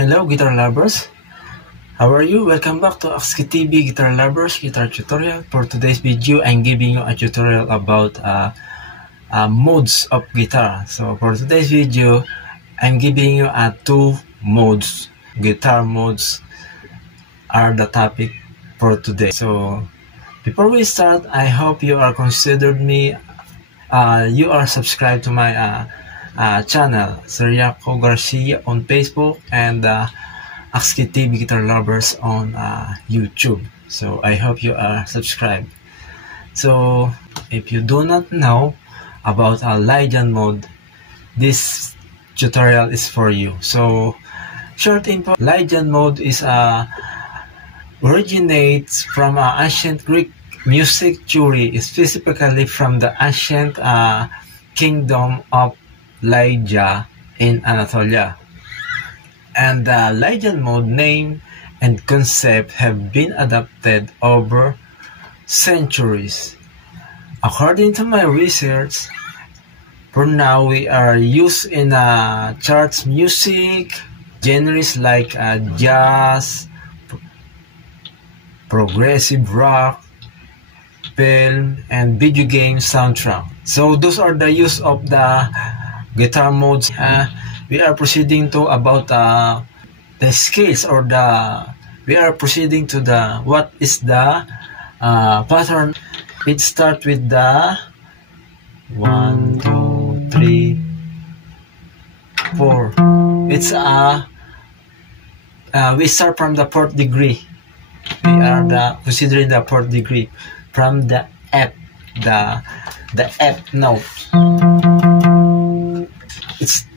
Hello guitar lovers, how are you? Welcome back to Akski TV Guitar Lovers Guitar Tutorial. For today's video, I'm giving you a tutorial about modes of guitar. So for today's video, I'm giving you two modes. Guitar modes are the topic for today. So before we start, I hope you are considered me. You are subscribed to my channel, Seriaco Garcia on Facebook, and Akski TV Guitar Lovers on YouTube. So I hope you are subscribed. So if you do not know about Lydian mode, this tutorial is for you. So short info: Lydian mode is originates from ancient Greek music theory, specifically from the ancient kingdom of Lydia in Anatolia. And the Lydian mode name and concept have been adapted over centuries. According to my research, for now we are used in church music, genres like jazz, progressive rock, film, and video game soundtrack. So those are the use of the guitar modes. We are proceeding to about the scales, or we are proceeding to the what is the pattern. It starts with the 1, 2, 3, 4. It's we start from the 4th degree. We are considering the 4th degree from the F, the F note.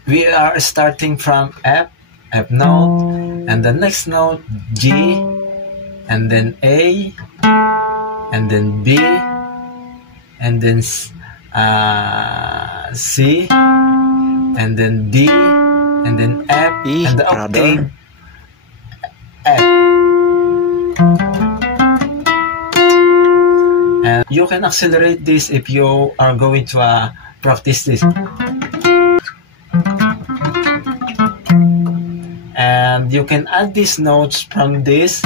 We are starting from F note, and the next note G, and then A, and then B, and then C, and then D, and then F, and the octave F. And you can accelerate this if you are going to practice this. And you can add these notes from this.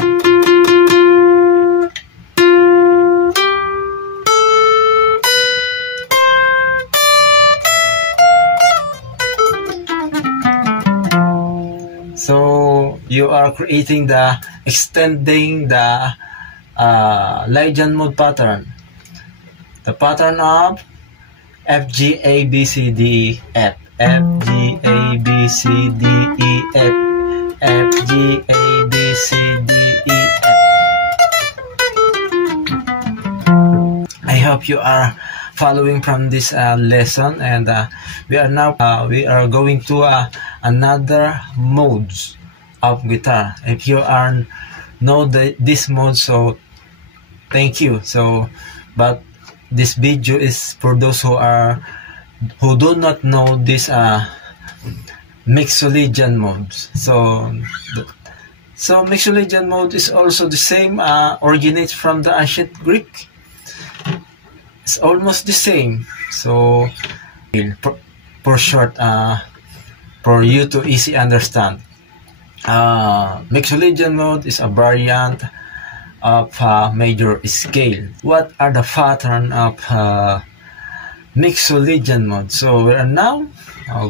So you are creating extending the Lydian mode pattern. The pattern of F, G, A, B, C, D, F. F, G, A, B, C, D, E, F. F, G, A, B, C, D, E, F. I hope you are following from this lesson, and we are now going to another modes of guitar. If you know this mode, so thank you. So but this video is for those who do not know this Mixolydian modes. So Mixolydian mode is also the same, originates from the ancient Greek. It's almost the same. So for short, for you to easy understand, Mixolydian mode is a variant of major scale. What are the pattern of Mixolydian mode? So we are now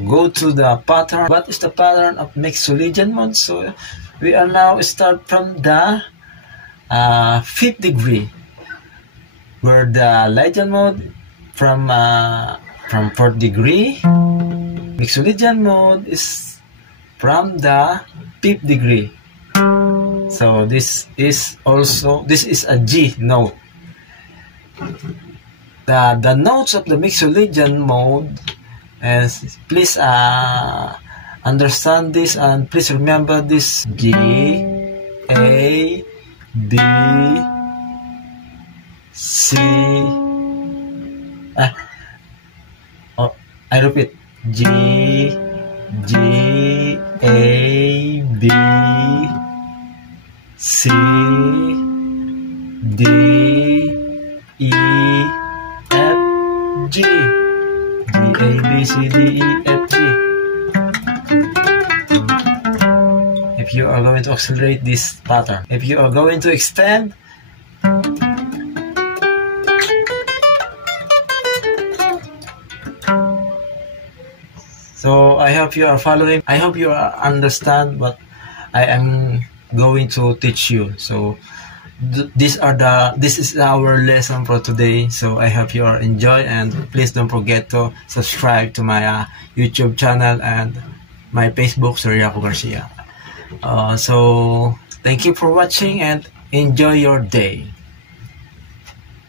go to the pattern. What is the pattern of Mixolydian mode? So we are now start from the 5th degree, where the Lydian mode from 4th degree. Mixolydian mode is from the 5th degree. So this is a G note. The notes of the Mixolydian mode, and please understand this, and please remember this: G, A, B, C. I repeat: G, A, B, C, D, E, F, G. G, A, B, C, D, E, F, G. If you are going to accelerate this pattern, if you are going to extend, so I hope you are following. I hope you understand what I am going to teach you. So this is our lesson for today. So I hope you are enjoy, and please don't forget to subscribe to my YouTube channel and my Facebook, Soriaco Garcia. So thank you for watching and enjoy your day.